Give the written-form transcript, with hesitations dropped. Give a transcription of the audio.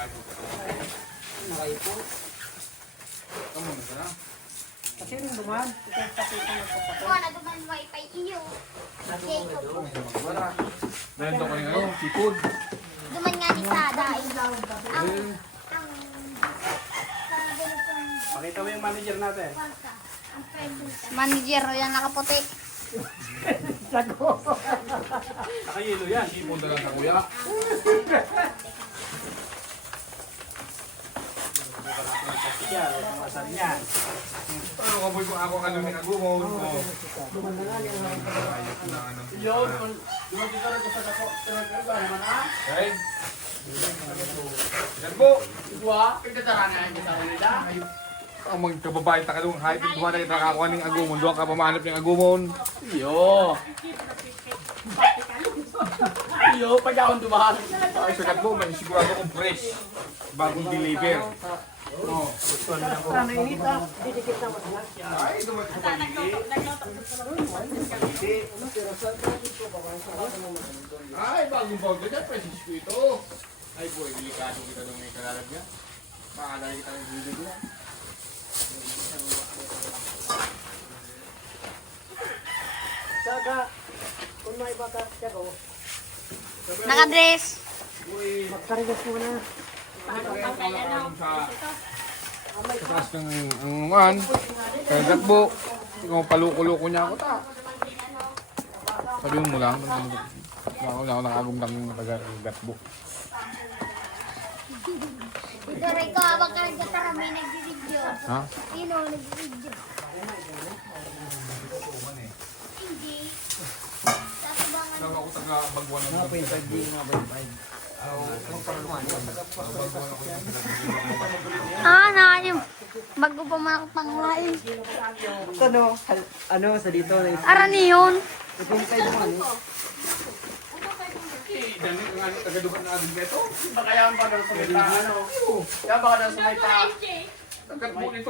Nakaipo. Kamu na sana. Kasi rin duman. Ito yung pati ito nagpapatay. Wala naman wifi iyo. Wala. Dahil ito ko rin ano, sipod. Duman nga ni Sada. Pakita mo yung manager natin. Manager yan nakaputi. Nakayelo yan. Sipod na lang sa kuya. Yan, masan yan. Ano kaboy ko ako ano ni agumon. Duman na nga yan. Ayos na ano. Yun, duman dito rin sa dako. Tinag-iba naman ha? Right? Yan po. Igwa, pagkatarangan kita ko nila. Ang magkababae ta kadung hay pig duha na kita kakuha ning agumon, duha ka pamahanap ning agumon. Yo. Yo, pag akong dumahan. Ay sa kadlo man sigurado kong fresh. Bagong deliver. Oh. Sana inita, didikit na matalas. Ay, dumat ko pa Ay, bagong bago dyan, presis ko ito. Ay boy, delikado kita nung may kalalag niya. Maalala kita ng video niya. Saka, kung may baka siya ko, Nakadress. Uy, magkarigas mo na. sa taas ng ang kaya gatbo. Kung paluko-luko niya ako ta. Sabihin mo lang, wala ako nakabong ng taga-gatbo. Tuloy ko habang ka nagkatara may nag-video. Ha? Sino nag-video? Hindi. Tapos ba nga Tawag ako taga-bagwan ng gabi. na yung bago pa man ako panglain. Ano, sa dito na isa. Ara niyon. Ito yung tayo naman eh. Dami ka nga taga-dugan na agad ito. Baka yan pa daw sa may ano. Yan baka daw sa may Tagat mo nito.